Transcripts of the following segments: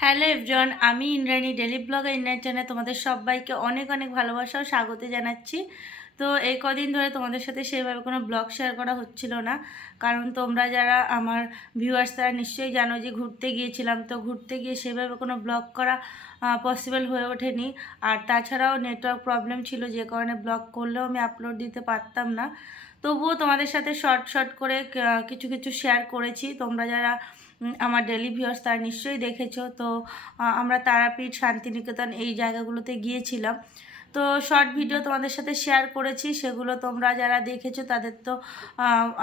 Hello everyone, আমি Indrani daily blogger Indian চ্যানেলে তোমাদের সবাইকে অনেক অনেক ভালোবাসা ও স্বাগত জানাচ্ছি। তো এই কদিন ধরে তোমাদের সাথে সেভাবে কোনো ব্লগ শেয়ার করা হচ্ছিল না, কারণ তোমরা যারা আমার ভিউয়ার্স তারা নিশ্চয়ই জানো যে ঘুরতে গিয়েছিলাম। তো ঘুরতে গিয়ে সেভাবে কোনো ব্লগ করা পসিবল হয়ে ওঠেনি। আর তাছাড়াও নেটওয়ার্ক প্রবলেম ছিল, যে কারণে ব্লগ করলেও আমি আপলোড দিতে পারতাম না। তবুও তোমাদের সাথে শর্ট শর্ট করে কিছু কিছু শেয়ার করেছি। তোমরা যারা আমার ডেলি ভিউয়ার্স তারা নিশ্চয়ই দেখেছো। তো আমরা তারাপীঠ, শান্তিনিকেতন এই জায়গাগুলোতে গিয়েছিলাম। তো শর্ট ভিডিও তোমাদের সাথে শেয়ার করেছি, সেগুলো তোমরা যারা দেখেছো তাদের তো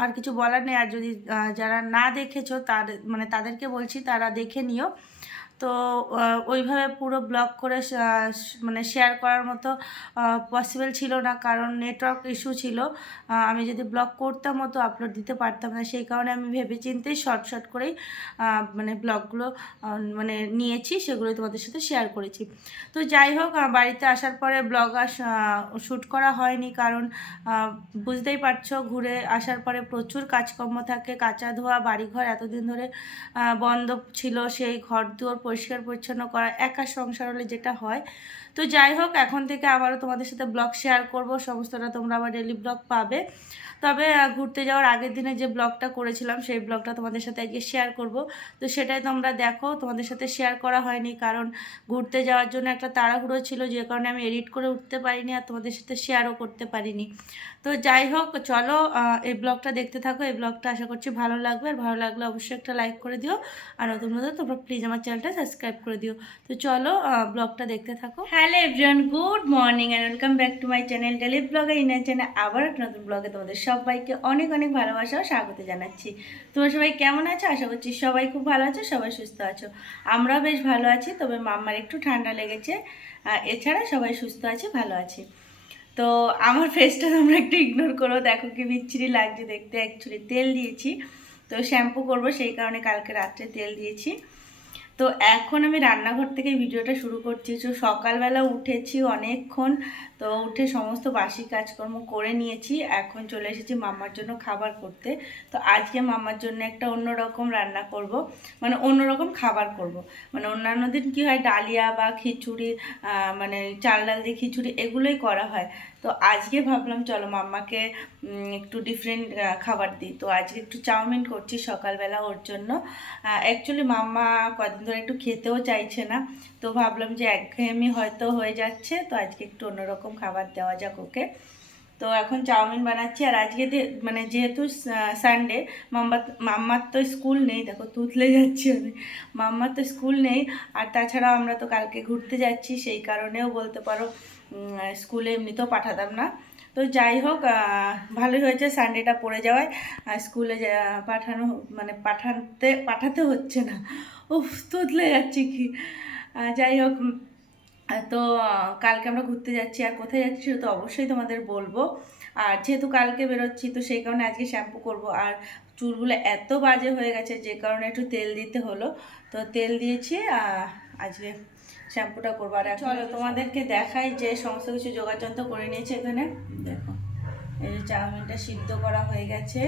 আর কিছু বলার নেই। আর যদি যারা না দেখেছো তাদের তাদেরকে বলছি তারা দেখে নিও। তো ওইভাবে পুরো ব্লগ করে শেয়ার করার মতো পসিবল ছিল না, কারণ নেটওয়ার্ক ইস্যু ছিল। আমি যদি ব্লগ করতাম তো আপলোড দিতে পারতাম না। সেই কারণে আমি ভেবেচিন্তেই শর্ট শর্ট করেই ব্লগগুলো নিয়েছি, সেগুলোই তোমাদের সাথে শেয়ার করেছি। তো যাই হোক, বাড়িতে আসার পরে ব্লগ শ্যুট করা হয়নি, কারণ বুঝতেই পারছো ঘুরে আসার পরে প্রচুর কাজকর্ম থাকে। কাচা ধোয়া, বাড়িঘর এতদিন ধরে বন্ধ ছিল, সেই ঘর দুয়ার পরিষ্কার পরিচ্ছন্ন করা একা সংসার হলে যেটা হয়। তো যাই হোক, এখন থেকে আবারও তোমাদের সাথে ব্লগ শেয়ার করব, সমস্তটা তোমরা আবার ডেলি ব্লগ পাবে। তবে ঘুরতে যাওয়ার আগের দিনে যে ব্লগটা করেছিলাম সেই ব্লগটা তোমাদের সাথে আজকে শেয়ার করব। তো সেটাই তোমরা দেখো। তোমাদের সাথে শেয়ার করা হয়নি কারণ ঘুরতে যাওয়ার জন্য একটা তাড়াহুড়ো ছিল, যে কারণে আমি এডিট করে উঠতে পারিনি আর তোমাদের সাথে শেয়ারও করতে পারিনি। তো যাই হোক, চলো এই ব্লগটা দেখতে থাকো। এই ব্লগটা আশা করছি ভালো লাগবে, আর ভালো লাগলে অবশ্যই একটা লাইক করে দিও। আর নতুন নতুন তোমরা প্লিজ আমার চ্যানেলটা সাবস্ক্রাইব করে দিও। তো চলো ব্লগটা দেখতে থাকো। Hello everyone, good morning and welcome back to my channel daily blogger Indian channel. আবার একটা নতুন ব্লগে তোমাদের সবাইকে অনেক অনেক ভালোবাসা ও স্বাগত জানাচ্ছি। তোমরা সবাই কেমন আছো? আশা করছি সবাই খুব ভালো আছো, সবাই সুস্থ আছো। আমরাও বেশ ভালো আছি, তবে মাম্মার একটু ঠান্ডা লেগেছে। এছাড়া সবাই সুস্থ আছে, ভালো আছে। তো আমার ফেসটা তোমরা একটু ইগনোর করো, দেখো কি বিচ্ছিরি লাগছে দেখতে। অ্যাকচুয়ালি তেল দিয়েছি, তো শ্যাম্পু করব, সেই কারণে কালকে রাত্রে তেল দিয়েছি। তো এখন আমি রান্নাঘর থেকে ভিডিওটা শুরু করছি। তো সকালবেলা উঠেছি অনেকক্ষণ, তো উঠে সমস্ত বাসি কাজকর্ম করে নিয়েছি। এখন চলে এসেছি মাম্মার জন্য খাবার করতে। তো আজকে মাম্মার জন্য একটা অন্যরকম রান্না করব, অন্যরকম খাবার করব। অন্যান্য দিন কী হয়, ডালিয়া বা খিচুড়ি, চাল ডাল দিয়ে খিচুড়ি এগুলোই করা হয়। তো আজকে ভাবলাম চলো মাম্মাকে একটু ডিফারেন্ট খাবার দিই। তো আজকে একটু চাউমিন করছি সকালবেলা ওর জন্য। অ্যাকচুয়ালি মাম্মা কদিন ধরে একটু খেতেও চাইছে না, তো ভাবলাম যে একঘেয়েমি হয়তো হয়ে যাচ্ছে, তো আজকে একটু অন্যরকম খাবার দেওয়া যাক ওকে। তো এখন চাউমিন বানাচ্ছি। আর আজকে যেহেতু সানডে, মাম্মার তো স্কুল নেই, দেখো তুতলে যাচ্ছি আমি। মাম্মার তো স্কুল নেই, আর তাছাড়াও আমরা তো কালকে ঘুরতে যাচ্ছি, সেই কারণেও বলতে পারো স্কুলে এমনিতেও পাঠাতাম না। তো যাই হোক, ভালোই হয়েছে সানডেটা পড়ে যাওয়ায় স্কুলে পাঠানো পাঠাতে হচ্ছে না। উফ, তুতলে যাচ্ছি কি। যাই হোক, তো কালকে আমরা ঘুরতে যাচ্ছি, আর কোথায় যাচ্ছি সেটা তো অবশ্যই তোমাদের বলবো। আর যেহেতু কালকে বেরোচ্ছি, তো সেই কারণে আজকে শ্যাম্পু করব। আর চুলগুলো এত বাজে হয়ে গেছে, যে কারণে একটু তেল দিতে হলো। তো তেল দিয়েছি, আজকে শ্যাম্পুটা করবো। আর চলো তোমাদেরকে দেখাই যে সমস্ত কিছু যোগাযন্ত্র করে নিয়েছি। এখানে দেখো, এই যে চাউমিনটা সিদ্ধ করা হয়ে গেছে।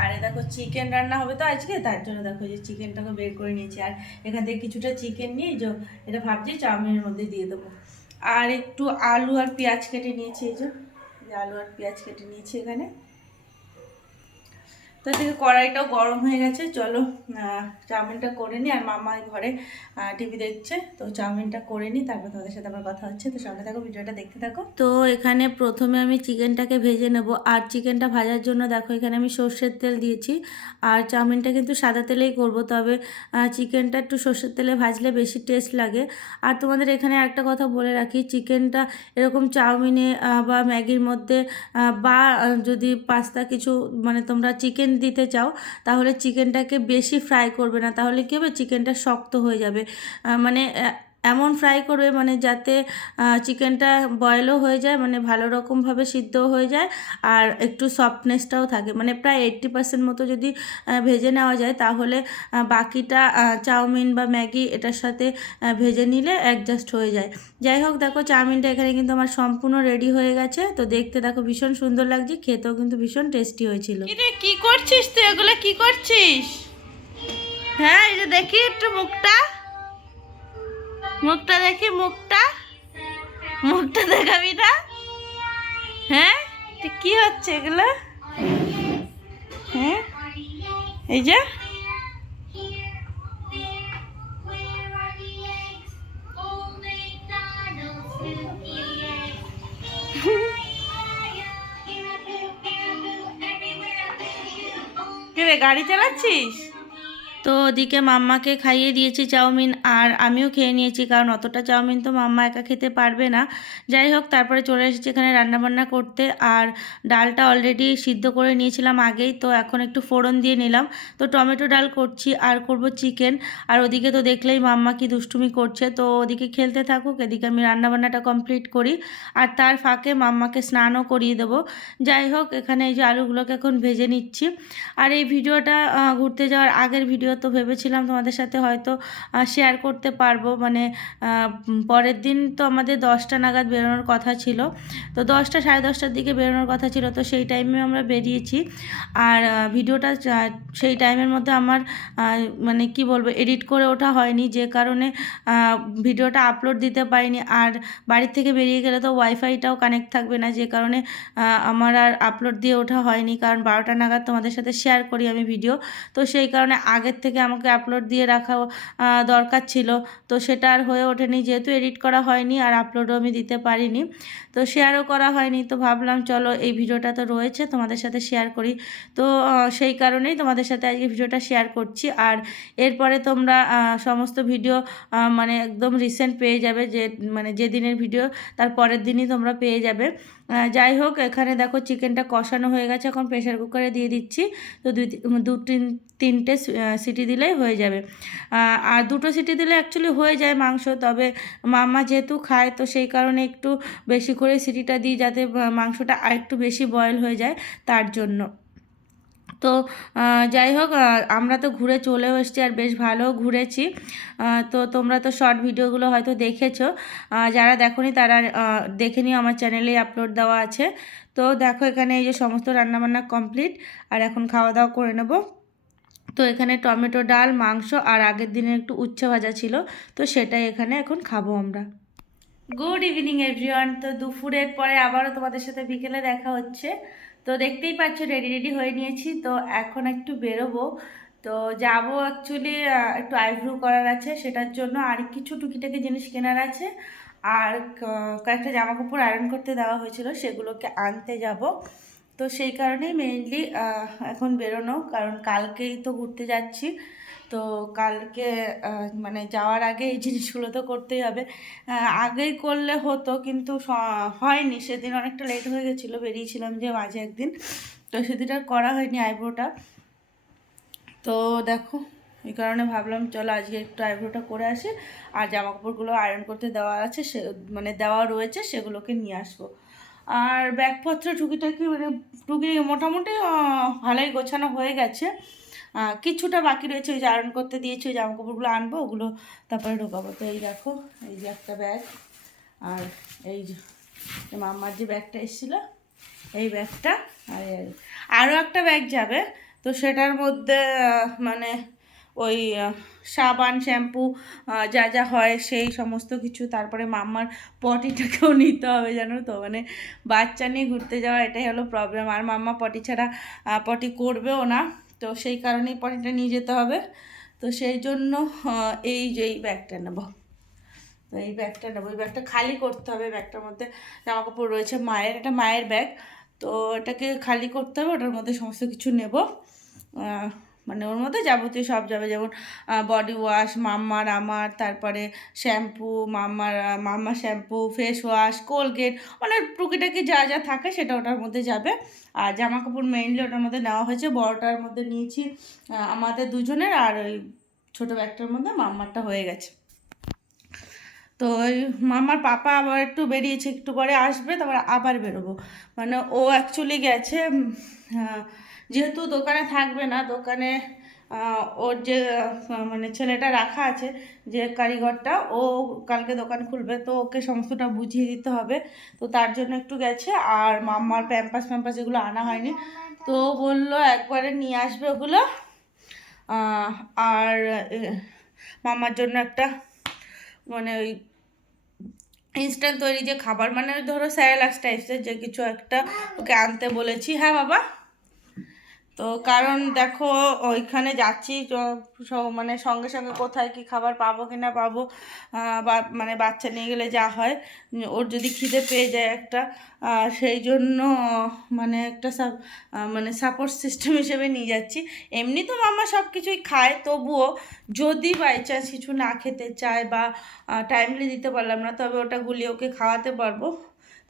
আর দেখো চিকেন রান্না হবে তো আজকে, তার জন্য দেখো যে চিকেনটাকে বের করে নিয়েছি। আর এখান থেকে কিছুটা চিকেন নিয়ে যে এটা ভাবছি চাউমিনের মধ্যে দিয়ে দেবো। আর একটু আলু আর পেঁয়াজ কেটে নিয়েছি, এই যে আলু আর পেঁয়াজ কেটে নিয়েছি এখানে। তো এদিকে কড়াইটাও গরম হয়ে গেছে, চলো চাউমিনটা করে নিই। আর মামা ঘরে টিভি দেখছে, তো চাউমিনটা করে নিই, তারপর তোমাদের সাথে আবার কথা হচ্ছে। তো সঙ্গে থাকো, ভিডিওটা দেখতে থাকো। তো এখানে প্রথমে আমি চিকেনটাকে ভেজে নেব। আর চিকেনটা ভাজার জন্য দেখো এখানে আমি সর্ষের তেল দিয়েছি। আর চাউমিনটা কিন্তু সাদা তেলেই করব, তবে চিকেনটা একটু সর্ষের তেলে ভাজলে বেশি টেস্ট লাগে। আর তোমাদের এখানে একটা কথা বলে রাখি, চিকেনটা এরকম চাউমিনে বা ম্যাগির মধ্যে বা যদি পাস্তা কিছু তোমরা চিকেন দিতে চাও, তাহলে চিকেনটাকে বেশি ফ্রাই করবে না, তাহলে কী হবে, চিকেনটা শক্ত হয়ে যাবে। এমন ফ্রাই করবে যাতে চিকেনটা বয়েলও হয়ে যায়, ভালো রকমভাবে সিদ্ধও হয়ে যায়, আর একটু সফটনেসটাও থাকে। প্রায় 80% মতো যদি ভেজে নেওয়া যায়, তাহলে বাকিটা চাউমিন বা ম্যাগি এটার সাথে ভেজে নিলে অ্যাডজাস্ট হয়ে যায়। যাই হোক, দেখো চাউমিনটা এখানে কিন্তু আমার সম্পূর্ণ রেডি হয়ে গেছে। তো দেখতে দেখো ভীষণ সুন্দর লাগছে, খেতেও কিন্তু ভীষণ টেস্টি হয়েছিল। কি করছিস তুই? এগুলো কি করছিস? হ্যাঁ, এই যে দেখি একটু মুখটা। মুখটা দেখি, মুখটা মুখটা দেখাবি না? হ্যাঁ, কি হচ্ছে এগুলো? হ্যাঁ, এই যে রে, গাড়ি চালাচ্ছিস? তো ওদিকে মাম্মাকে খাইয়ে দিয়েছি চাউমিন, আর আমিও খেয়ে নিয়েছি, কারণ অতটা চাউমিন তো মাম্মা একা খেতে পারবে না। যাই হোক, তারপরে চলে এসেছি এখানে রান্নাবান্না করতে। আর ডালটা অলরেডি সিদ্ধ করে নিয়েছিলাম আগেই, তো এখন একটু ফোড়ন দিয়ে নিলাম। তো টমেটো ডাল করছি আর করব চিকেন। আর ওদিকে তো দেখলেই মাম্মা কি দুষ্টুমি করছে, তো ওদিকে খেলতে থাকুক, এদিকে আমি রান্নাবান্নাটা কমপ্লিট করি। আর তার ফাঁকে মাম্মাকে স্নানও করিয়ে দেবো। যাই হোক, এখানে এই যে আলুগুলোকে এখন ভেজে নিচ্ছি। আর এই ভিডিওটা ঘুরতে যাওয়ার আগের ভিডিও, তো ভেবেছিলাম তোমাদের সাথে হয়তো শেয়ার করতে পারবো, মানে পরের দিন তো আমাদের 10টা নাগাদ বেরোনোর কথা ছিল। তো 10টা সাড়ে 10টার দিকে বেরোনোর কথা ছিল, তো সেই টাইমে আমরা বেরিয়েছি। আর ভিডিওটা সেই টাইমের মধ্যে আমার মানে কি বলবো, এডিট করে ওঠা হয়নি, যে কারণে ভিডিওটা আপলোড দিতে পারিনি। আর বাড়ির থেকে বেরিয়ে গেলে তো ওয়াইফাইটাও কানেক্ট থাকবে না, যে কারণে আমার আর আপলোড দিয়ে ওঠা হয়নি, কারণ 12টা নাগাদ তোমাদের সাথে শেয়ার করি আমি ভিডিও। তো সেই কারণে আগের থেকে আমাকে আপলোড দিয়ে রাখা দরকার ছিল, তো সেটা আর হয়ে ওঠেনি, যেহেতু এডিট করা হয়নি আর আপলোডও আমি দিতে পারিনি, তো শেয়ারও করা হয়নি। তো ভাবলাম চলো এই ভিডিওটা তো রয়েছে, তোমাদের সাথে শেয়ার করি। তো সেই কারণেই তোমাদের সাথে আজকে ভিডিওটা শেয়ার করছি। আর এরপরে তোমরা সমস্ত ভিডিও মানে একদম রিসেন্ট পেয়ে যাবে, যে মানে যে দিনের ভিডিও তার পরের দিনই তোমরা পেয়ে যাবে। যাই হোক, এখানে দেখো চিকেনটা কষানো হয়ে গেছে, এখন প্রেশার কুকারে দিয়ে দিচ্ছি। তো তিনটে সিটি দিলেই হয়ে যাবে। আর 2টো সিটি দিলে অ্যাকচুয়ালি হয়ে যায় মাংস, তবে মাম্মা যেহেতু খায়, তো সেই কারণে একটু বেশি করে সিটিটা দিই, যাতে মাংসটা আরেকটু বেশি বয়েল হয়ে যায়, তার জন্য। তো যাই হোক, আমরা তো ঘুরে চলেও এসেছি, আর বেশ ভালো ঘুরেছি। তো তোমরা তো শর্ট ভিডিওগুলো হয়তো দেখেছো, যারা দেখোনি তারা দেখে নিও, আমার চ্যানেলেই আপলোড দেওয়া আছে। তো দেখো, এখানে এই যে সমস্ত রান্নাবান্না কমপ্লিট, আর এখন খাওয়া দাওয়া করে নেব। তো এখানে টমেটো ডাল, মাংস, আর আগের দিনে একটু উচ্ছে ভাজা ছিল, তো সেটাই এখানে এখন খাবো আমরা। Good evening everyone. তো দুপুরের পরে আবারও তোমাদের সাথে বিকেলে দেখা হচ্ছে। তো দেখতেই পাচ্ছ রেডি রেডি হয়ে নিয়েছি, তো এখন একটু বেরোবো। তো যাবো অ্যাকচুয়ালি একটু আইব্রো করার আছে, সেটার জন্য আর কিছু টুকিটাকি জিনিস কেনার আছে, আর কয়েকটা জামা কাপড় আয়রন করতে দেওয়া হয়েছিল, সেগুলোকে আনতে যাব। তো সেই কারণেই মেইনলি এখন বেরোনো, কারণ কালকেই তো ঘুরতে যাচ্ছি। তো কালকে মানে যাওয়ার আগে এই জিনিসগুলো তো করতেই হবে। আগেই করলে হতো, কিন্তু হয়নি, সেদিন অনেকটা লেট হয়ে গেছিলো, বেরিয়েছিলাম যে মাঝে একদিন, তো সেদিন আর করা হয়নি আইব্রোটা। তো দেখো, এই কারণে ভাবলাম চলো আজকে একটু আইব্রোটা করে আসি, আর জামা কাপড়গুলো আয়রন করতে দেওয়া আছে, সে মানে দেওয়া রয়েছে, সেগুলোকে নিয়ে আসবো। আর ব্যাগপত্র টুকিটাকি মানে মোটামুটি ভালোই গোছানো হয়ে গেছে। কিছুটা বাকি রয়েছে, ওই যে আয়রন করতে দিয়েছি, ওই জামা কাপড়গুলো আনবো, ওগুলো তারপরে ঢোকাবো। তো এই দেখো, এই যে একটা ব্যাগ, আর এই যে মাম্মার যে ব্যাগটা এসেছিলো, এই ব্যাগটা, আর আরও একটা ব্যাগ যাবে, তো সেটার মধ্যে মানে ওই সাবান, শ্যাম্পু, যা যা হয় সেই সমস্ত কিছু, তারপরে মাম্মার পটিটাকেও নিতে হবে, জানো তো, মানে বাচ্চা নিয়ে ঘুরতে যাওয়া এটাই হলো প্রবলেম। আর মাম্মা পটি ছাড়া পটি করবেও না, তো সেই কারণেই পটিটা নিয়ে যেতে হবে। তো সেই জন্য এই যে এই ব্যাগটা নেবো। তো এই ব্যাগটা নেবো, এই ব্যাগটা খালি করতে হবে, ব্যাগটার মধ্যে জামা কাপড় রয়েছে মায়ের, এটা মায়ের ব্যাগ, তো এটাকে খালি করতে হবে, ওটার মধ্যে সমস্ত কিছু নেব। মানে ওর মধ্যে যাবতীয় সব যাবে, যেমন বডি ওয়াশ মাম্মার, আমার, তারপরে shampoo Mamaearth shampoo, face wash, Colgate, মানে টুকিটাকি যা যা থাকে সেটা ওটার মধ্যে যাবে। আর জামা কাপড় মেইনলি ওটার মধ্যে নেওয়া হয়েছে, বড়টার মধ্যে নিয়েছি আমাদের দুজনের, আর ওই ছোটো ব্যাগটার মধ্যে মাম্মারটা হয়ে গেছে। তো ওই মামার পাপা আবার একটু বেরিয়েছে, একটু পরে আসবে, তারপর আবার বেরোবো। মানে ও অ্যাকচুয়ালি গেছে, যেহেতু দোকানে থাকবে না, দোকানে ওর যে মানে ছেলেটা রাখা আছে, যে কারিগরটা, ও কালকে দোকান খুলবে, তো ওকে সমস্তটা বুঝিয়ে দিতে হবে, তো তার জন্য একটু গেছে। আর মাম্মার প্যাম্পাস এগুলো আনা হয়নি, তো বললো একবারে নিয়ে আসবে ওগুলো। আর মাম্মার জন্য একটা মানে ওই ইনস্ট্যান্ট তৈরি যে খাবার, মানে ধরো স্যারেলাক্স টাইপসের যে কিছু একটা ওকে আনতে বলেছি। হ্যাঁ বাবা, তো কারণ দেখো ওইখানে যাচ্ছি তো মানে সঙ্গে সঙ্গে কোথায় কি খাবার পাবো কি না পাবো, বা মানে বাচ্চা নিয়ে গেলে যা হয়, ওর যদি খিদে পেয়ে যায় একটা, সেই জন্য মানে একটা মানে সাপোর্ট সিস্টেম হিসেবে নিয়ে যাচ্ছি। এমনি তো মাম্মা সব কিছুই খায়, তবুও যদি বাই চান্স কিছু না খেতে চায় বা টাইমলি দিতে পারলাম না, তবে ওটা গুলিয়ে ওকে খাওয়াতে পারবো।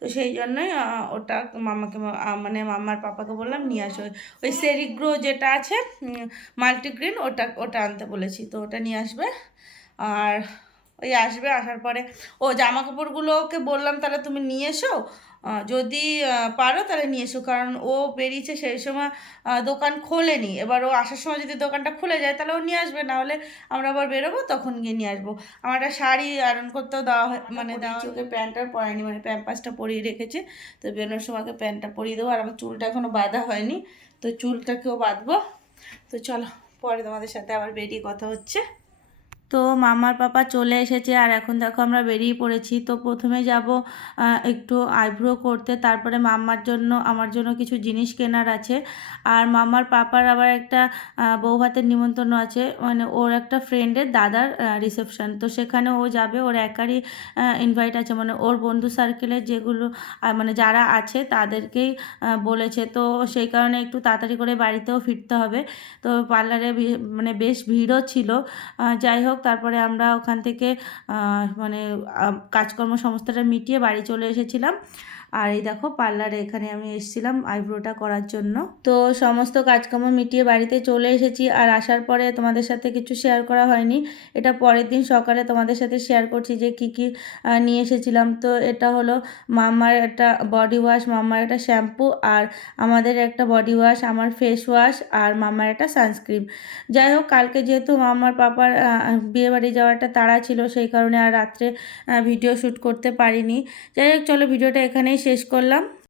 তো সেই জন্যই ওটা মামাকে মানে মাম্মার পাপাকে বললাম নিয়ে আসো, ওই সেরিগ্রো যেটা আছে মাল্টিগ্রেন, ওটা ওটা আনতে বলেছি, তো ওটা নিয়ে আসবে। আর ওই আসবে, আসার পরে ও জামা কাপড়গুলোকে বললাম তাহলে তুমি নিয়ে এসো, যদি পারো তাহলে নিয়ে এসো, কারণ ও বেরিয়েছে সেই সময় দোকান খোলেনি। এবার ও আসার সময় যদি দোকানটা খুলে যায় তাহলে ও নিয়ে আসবে, না হলে আমরা আবার বেরোবো তখন গিয়ে নিয়ে আসবো। আমার একটা শাড়ি আয়রন করতেও দেওয়া হয়, মানে দেওয়া ওকে প্যান্টটা পরায়নি, মানে প্যাম্পাসটা পরিয়ে রেখেছে, তো বেরোনোর সময় ওকে প্যান্টটা পরিয়ে দেবো। আর আমার চুলটা এখনও বাঁধা হয়নি, তো চুলটাকেও বাঁধবো। তো চলো পরে তোমাদের সাথে আবার বেরিয়ে কথা হচ্ছে। তো মামার পাপা চলে এসেছে আর এখন দেখো আমরা বেরিয়ে পড়েছি। তো প্রথমে যাব একটু আইব্রো করতে, তারপরে মাম্মার জন্য আমার জন্য কিছু জিনিস কেনার আছে। আর মামার পাপার আবার একটা বউ ভাতের নিমন্ত্রণ আছে, মানে ওর একটা ফ্রেন্ডের দাদার রিসেপশন, তো সেখানে ও যাবে। ওর একারই ইনভাইট আছে, মানে ওর বন্ধু সার্কেলের যেগুলো মানে যারা আছে তাদেরকেই বলেছে। তো সেই কারণে একটু তাড়াতাড়ি করে বাড়িতেও ফিরতে হবে। তো পার্লারে মানে বেশ ভিড়ও ছিল। যাই হোক, তারপরে আমরা ওখান থেকে মানে কাজকর্ম সমস্তটা মিটিয়ে বাড়ি চলে এসেছিলাম। আর এই দেখো পার্লারে এখানে আমি এসেছিলাম আইব্রোটা করার জন্য। তো সমস্ত কাজকর্ম মিটিয়ে বাড়িতে চলে এসেছি। আর আসার পরে তোমাদের সাথে কিছু শেয়ার করা হয়নি, এটা পরের দিন সকালে তোমাদের সাথে শেয়ার করছি যে কি কি নিয়ে এসেছিলাম। তো এটা হলো মামার একটা বডি ওয়াশ, মামার একটা শ্যাম্পু, আর আমাদের একটা বডি ওয়াশ, আমার ফেস ওয়াশ, আর মামার একটা সানস্ক্রিন। যাই হোক, কালকে যেহেতু মামার পাপার বিয়েবাড়ি যাওয়াটা তাড়া ছিল, সেই কারণে আর রাত্রে ভিডিও শ্যুট করতে পারিনি। যাই হোক, চলো ভিডিওটা এখানেই শেষ করলাম।